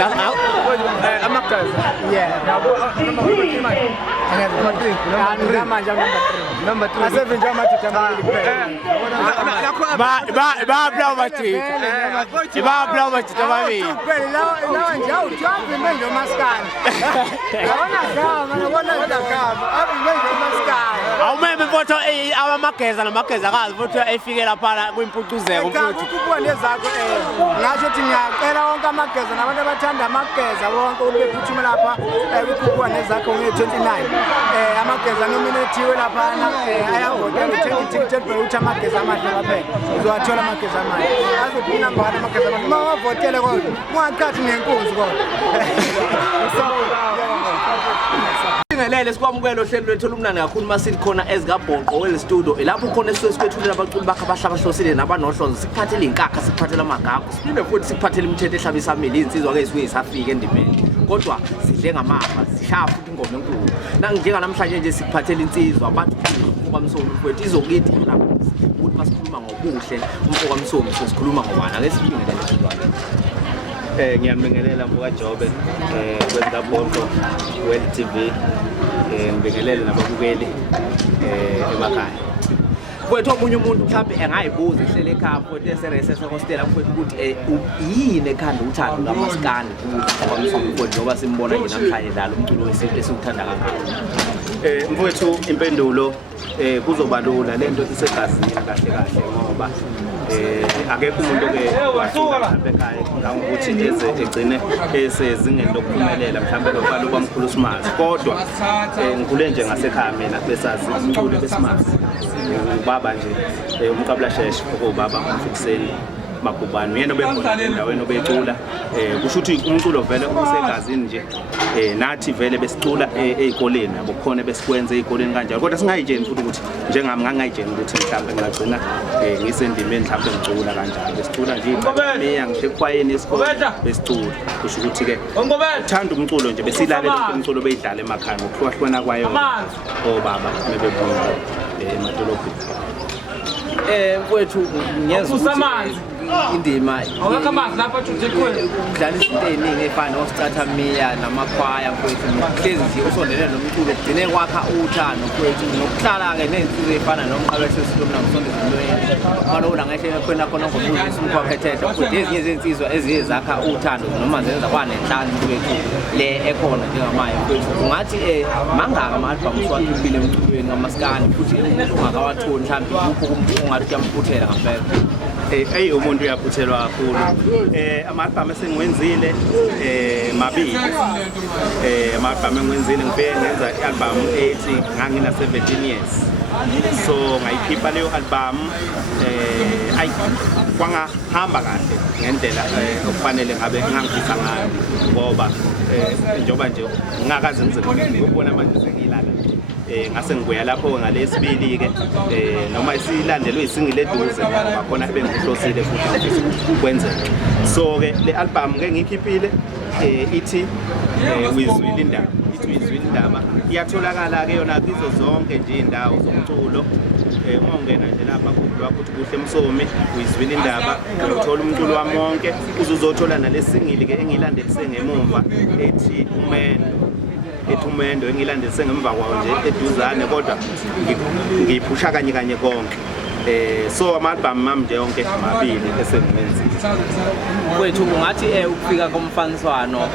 Yeah. Number 3. Awumeme mfowethu amageza namageza akazi futhi efike lapha kwimpucuzeko mfowethu. Ukubone zakho ngasho ukuthi ngiyacela wonke amageza nabantu abathanda amageza wonke ubephuthuma lapha ukubone zakho nge29 amageza nominathiwe lapha ayavota uthenga i-ticket ukuthi amageza amahle kaphela uzowathola amageza amahle azophina ngwana amageza amahle uma wavotele kodwa ungaqhathi nenkunzi kodwa. Ngelele sikwamukela ohlelo lwethu olumnandi kakhulu masithi khona ezikabhonqo wel studio lapho khona sikwethulela abaculi bakhe abahlabahlosile nabanohlonzo sikuphathele inkakha sikuphathele amagagu siphinde futhi sikuphathele imithetho ehlabisamile insizwa ke isuke isafika endimeni kodwa sidle ngamapha sishaya futhi ingoma enkulu nanginjenga namhlanje nje sikuphathele insizwa abantu uMfokamsomi mfowethu izokithi lapho ukuthi masikhuluma ngobuhle uMfokamsomi sikhuluma ngobani ake sibingelele insizwa ngiyambingelela Mfokajobe kwezikabhonqo wel TV ngibingelele nababukeli emakhaya. Mfowethu omunye umuntu mhlawumbe engayibuza ehlele ekhaya mfowethu eseresese hostel mfowethu ukuthi yini ekhanda uthando lamaskani uMfokamsomi mfowethu ngoba simbona nje namhlanje dlala umculo wesintu esikuthanda kangaka. Mfowethu impendulo kuzoba lula lento isegazini kahle kahle ngoba akekho umuntu ke wasuka lapha ekhaya ngokuthi eze egcine esezingeni lokuphumelela mhlawumbe lokho bamkhulu uSimazi kodwa ngikhule nje ngasekhaya mina besazi umculo beSimazi ubaba nje uMqabula Sheshe okubaba uMfukiseni Magubane uyena obekhona endaweni obecula kusho ukuthi umculo vele usegazini nje nathi vele besicula ezikoleni yabo khona besikwenza ezikoleni kanjalo kodwa singayitsheni futhi ukuthi njengami ngangayitsheni ukuthi mhlawumbe ngingagcina ngisendimeni mhlawumbe ngicula kanjalo besicula nje imiya ngisho ekwayeni esikole besicula kusho ukuthi ke uthanda umculo nje besilalela umculo beyidlala emakhaya ngokuhlukahlukana kwayo obaba mebebuya emadolobheni. Mfowethu ngiyezwa indima awakamazi lapha udlala izinto eziningi efana noSicathamiya namakhwaya mfowethu nokuhlezi nje usondele nomculo kugcine kwakha uthando mfowethu nokuhlala ke nezinsizwe efana nomqabese silomna ngosonto ezimlweni malona ngisho khona khona ngobuzo simkhwaphethethe futhi ezinye izinsizwa eziye zakha uthando noma zenza kwanenhlanje mfowethu le ekhona njengamanje mfowethu ungathi mangaka ama-album siwakhipile emculweni ngamaskani futhi ungakawatholi mhlawumbe ukho ungathi kuyamphutela ngempela. Umuntu uyaphuthelwa kakhulu ama-album esengiwenzile mabili ama-album engiwenzile ngifike ngenza i-album ethi ngangina 17 years so ngayikhipha leyo album kwangahamba kahle ngendlela okufanele ngabe ngangifisa ngayo ngoba njengoba nje ngingakaze ngize ngibona manje sengilala ngase ngibuya lapho ngalesibili ke noma isilandelwe isingile eduze ngoba khona bengihlosile futhi ukwenzeka so ke le album ke ngikhiphile ithi wizwile indaba ithi wizwile indaba iyatholakala ke yona kizo zonke nje indawo zomculo ungena nje lapha kubhekwa ukuthi kuhle Msomi wizwile indaba uthola umculo wami wonke uzozothola nalesingile ke engilandelise ngemumva ethi Umendo engilandelise ngemva kwawo nje eduzane kodwa ngiphusha kanye kanye konke so ama-album mami nje yonke mabili esengimenzile. Mfowethu ungathi ukufika komfaniswano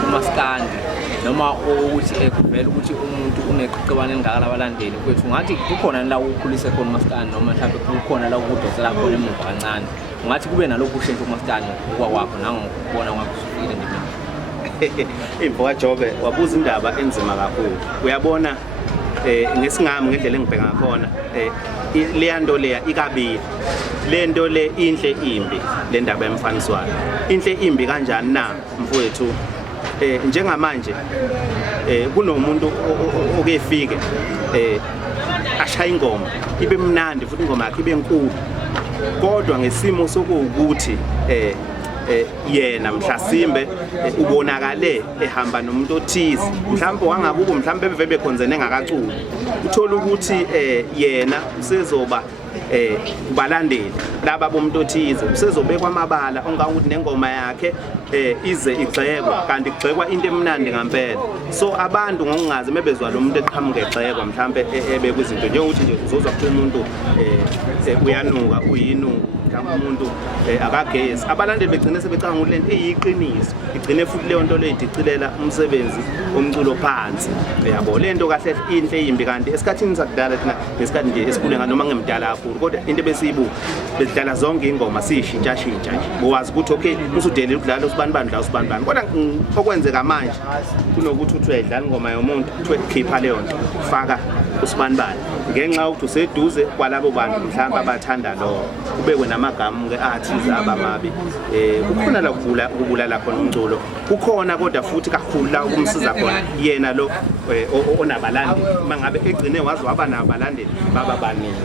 kumaskandi noma ukuthi kuvela ukuthi umuntu uneqhiqebane elingaka labalandeli mfowethu ungathi kukhona la ukukhulisa khona umaskandi noma mhlawumbe kukhona la ukudosela khona emuva kancane ungathi kube nalokhu ushintsho kumaskandi okwakho nangokubona ngakufikile endimeni. Mfokajobe wabuza indaba enzima kakhulu uyabona ngesingami ngendlela engibheka ngakhona leya nto leya ikabili le nto le inhle imbi le ndaba yemfaniswano inhle imbi kanjani na mfowethu njengamanje kunomuntu okefike ashaya ingoma ibe mnandi futhi ingoma yakhe ibe enkulu kodwa ngesimo sokuwukuthi yena mhlasimbe ubonakale ehamba nomuntu othize mhlawumbe wangabuko mhlawumbe bevebe khonzene ngakaculi uthola ukuthi yena usezoba balandeli laba bomuntu othize usezobekwa amabala ongakuthi nengoma yakhe ize igxekwe kanti igxekwa into emnandi ngempela so abantu ngokungazi mebezwa lo muntu eqhamuka egxekwa mhlambe ebekwizinto njengokuthi nje uzozwa ukuthi umuntu uyanuka uyinungu umuntu akagezi abalandeli begcine sebecanga ukuthi lento iyiqiniso igcine futhi leyo nto leyo idicilela umsebenzi omculo phansi yabo lento kahle into eyimbi kanti esikhathini sakudala thina ngesikhathi nje esikhule noma ngemdala kakhulu kodwa into besiyibuka bezidlala zonke ingoma sishintsha nje bowazi ukuthi okay usudele ukudlala usibanibani dla usibanibani kodwa okwenzeka manje kunokuthi uthi uyayidlala ingoma yomuntu uthi khipha leyo nto faka usibanibani ngenxa yokuthi useduze kwalabo bantu mhlawumbe abathanda lo kubekwe namagama ke athize abamabi kukhona la ukubulala khona umculo kukhona kodwa futhi kakhulu la ukumsiza khona yena lo onabalandeli mangabe egcine wazi waba nabalandeli baba baningi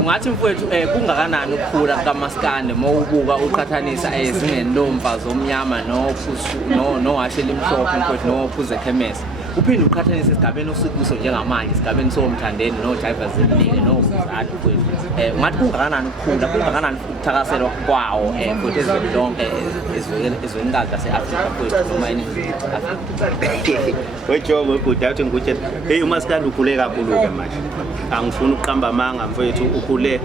ungathi mfowethu kungakanani ukukhula kaMaskandi mawubuka uqhathanisa ezingeni lomfazi omnyama nowashe limhlophe mfowethu nophuze khemesi uphinde uqhathanise esigabeni osikuso njengamanje esigabeni somthandeni no-drivers eziningi nokuzala mfowethu ungathi kungakanani ukukhula kungakanani ukuthakaselwa kwawo futhi ezweni lonke ezwenikazi lase-Afrika mfowethu noma eNingizimu Afrika wejobo ebhuda uthi ngikutshe hey uMaskandi ukhule kakhulu-ke manje angifuni ukuqamba amanga mfowethu ukhule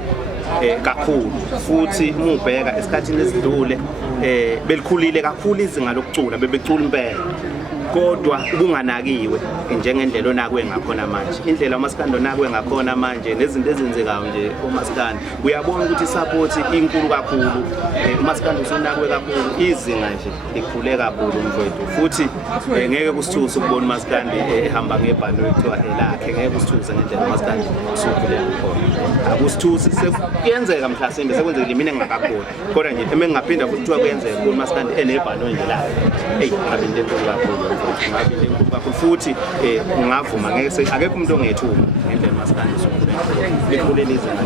kakhulu futhi umubheka esikhathini esidlule belikhulile kakhulu izinga lokucula bebecula impela kodwa ubunganakiwe njengendlela onakwe ngakhona manje indlela uMaskandi onakwe ngakhona manje nezinto ezenzekayo nje uMaskandi uyabona ukuthi support inkulu kakhulu uMaskandi usonakwe kakhulu izinga nje likhule kakhulu mfowethu futhi ngeke kusithuse ukubona uMaskandi ehamba ngebhano ekuthiwa elakhe ngeke kusithuse ngendlela uMaskandi usukhule ngakhona akusithuse sekuyenzeka mhlasimbe sekwenzekile mina engingakaboni kodwa nje emengingaphinda futhi kuthiwa kuyenzeka ukubona uMaskandi enebhano nje lakhe ngabe into enkulu kakhulu ngabe into kakhulu futhi ngavuma ngeke akekho umuntu ongethuka ngendlela uMaskandi likhule lizinga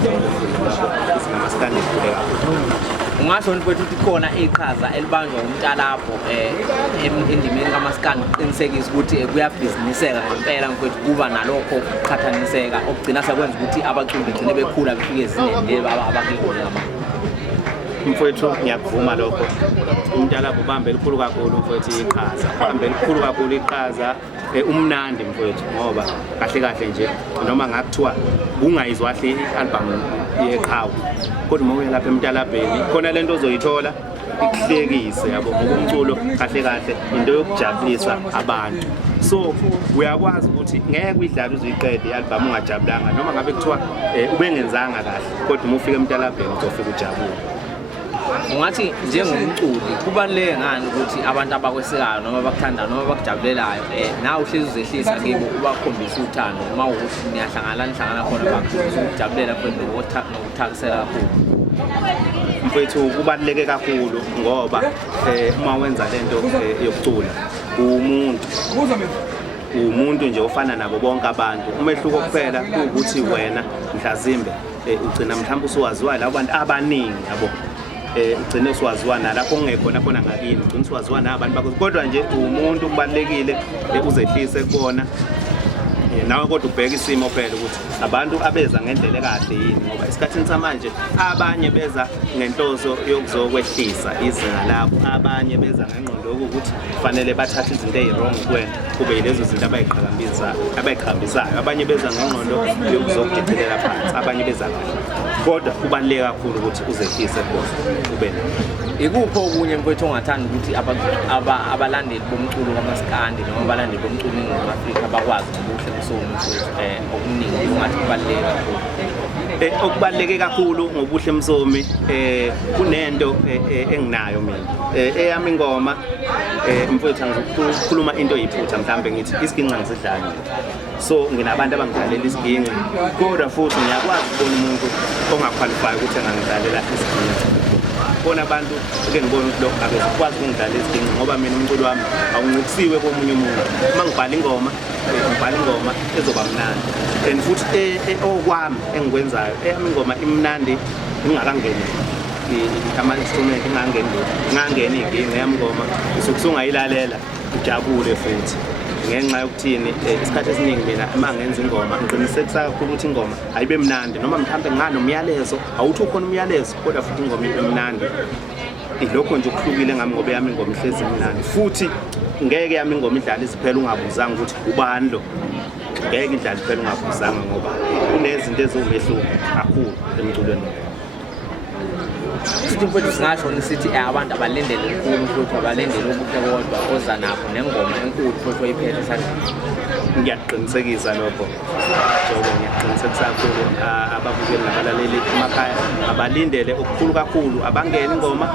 uMaskandi likhule kakhulu ungasho mfowethu ukuthi khona iqhaza elibanjwa umntalapho endimeni kaMaskandi uqinisekisa ukuthi kuyabhiziniseka ngempela mfowethu kuba nalokho ukuqhathaniseka okugcina sekwenza ukuthi abaculi begcine bekhula befike ezingeni leli abakuyona mfowethu ngiyakuvuma lokho umntalapho ubambe elikhulu kakhulu mfowethu iqhaza ubambe elikhulu kakhulu iqhaza umnandi mfowethu ngoba kahle kahle nje noma ngakuthiwa ungayizwa kahle i-album yeqhawe kodwa uma uya lapha emntalabheni khona lento ozoyithola ikuhlekise yabo ngoba umculo kahle kahle into yokujabulisa abantu so uyakwazi ukuthi ngeke uyidlale uzoyiqede i-album ungajabulanga noma ngabe kuthiwa ubengenzanga kahle kodwa uma ufika emntalabheni uzofika ujabule ungathi njengomculi kubaluleke ngani ukuthi abantu abakwesekayo noma abakuthandayo noma abakujabulelayo nawe uhlezi uzehlisa kibo ubakhombisa uthando uma ukuthi niyahlangana khona bakhombisa ukujabulela futhi nokuthakisela kakhulu mfowethu kubaluleke kakhulu ngoba uma wenza lento yokucula umuntu nje ofana nabo bonke abantu umehluko kuphela ukuthi wena mhlazimbe ugcina mhlawumbe usuwaziwa labo bantu abaningi yabo ugcine siwaziwa nalapho ungekhona khona ngakini ugcine siwaziwa nabantu bakho kodwa nje umuntu kubalekile uzehlise kubona nawe kodwa ubheka isimo phela ukuthi abantu abeza ngendlela kahle yini ngoba esikhathini samanje abanye beza ngenhloso yokuzokwehlisa izinga lapho abanye beza ngengqondo ukuthi kufanele bathathe izinto ezirong kuwena kube yilezo zinto abayiqhambisayo abanye beza ngengqondo yokuzokudicilela phansi abanye beza kahle kodwa kubaluleke kakhulu ukuthi uzehlise khona ube nayo ikupho okunye mfowethu ongathanda ukuthi abalandeli bomculo kaMaskandi noma abalandeli bomculo eNingizimu Afrika bakwazi ubuhle msomi okuningi ungathi kubaluleke kakhulu okubaluleke kakhulu ngobuhle msomi kunento enginayo mina eyami ingoma mfowethu ngizokhuluma into eyiphutha mhlambe ngithi isiginqa ngisidlala so nginabantu abangidlalela isiginqa kodwa futhi ngiyakwazi ukubona umuntu ongaqualify ukuthi angangidlalela isiginqa bona abantu eke ngibona ukuthi lokho akekwazi ukungidlalela isiginqa ngoba mina umculo wami awunqukisiwe komunye umuntu uma ngibhala ingoma ezoba mnandi and futhi okwami engikwenzayo eyami ingoma imnandi ingakangeni ama-instrument ingangeni iginqa yami ingoma usuke ungayilalela ujabule futhi ngenxa yokuthini isikhathi esiningi mina uma ngenza ingoma ngiqinisekisa kakhulu ukuthi ingoma ayibe mnandi noma mhlawumbe nganomyalezo awuthi ukhona umyalezo kodwa futhi ingoma ibe mnandi. Ilokho nje okuhlukile ngami ngoba yami ingoma ihlezi mnandi futhi ngeke yami ingoma idlala isiphela ungabuzanga ukuthi ubani lo. Ngeke idlala isiphela ungabuzanga ngoba kunezinto eziwumehluko kakhulu emculweni. Sithi mfowethu singasho sithi abantu abalindele kakhulu futhi abalindele ubuhle kodwa oza nabo nengoma enkulu futhi oyiphethe esandleni. Ngiyaqinisekisa lokho njengoba ngiyaqinisekisa kakhulu ababukeli nabalaleli emakhaya abalindele okukhulu kakhulu abangena ingoma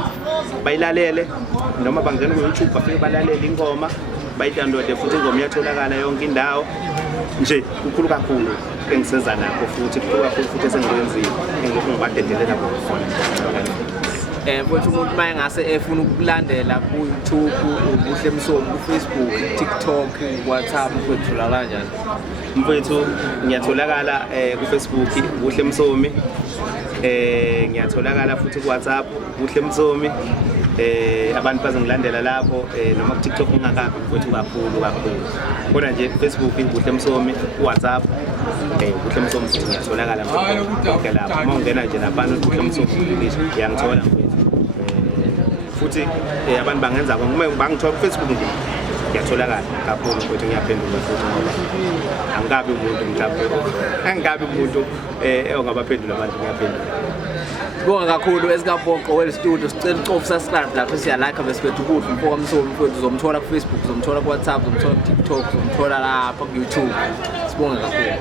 bayilalele noma bangena ku-YouTube bafike balalele ingoma bayidownloade futhi ingoma iyatholakala yonke indawo nje kukhulu kakhulu engiseza nakho futhi kukhulu kakhulu futhi esengikwenzile engilokhu ngibadedelela khona. Mfowethu umuntu uma engase efuna ukulandela ku-YouTube, Ubuhle Msomi, ku-Facebook, TikTok, WhatsApp mfowethu utholakala kanjani? Mfowethu ngiyatholakala ku-Facebook Ubuhle Msomi, ngiyatholakala futhi ku-WhatsApp Ubuhle Msomi. Abantu bazengilandela lapho noma ku-TikTok ngingakabi mfowethu kakhulu kodwa nje Facebook Ubuhle Msomi, ku-WhatsApp Ubuhle Msomi futhi ngiyatholakala konke lapho. Uma ungena nje nabantu Ubuhle Msomi ngiyangithola mfowethu. Futhi abantu bangenza uma bangithola ku-Facebook nje ngiyatholakala kakhulu futhi ngiyaphendula futhi ngoba angikabi umuntu mhlawumbe ongabaphendula abantu ngiyaphendula. Sibonga kakhulu esikaBhoqo Well Studio. Sicela ucofu subscribe lapho siyalike besifethu ukuthi Mphoka Msomi mfowethu uzomthola ku-Facebook, uzomthola ku-WhatsApp, uzomthola ku-TikTok, uzomthola lapha ku-YouTube. Sibonga kakhulu.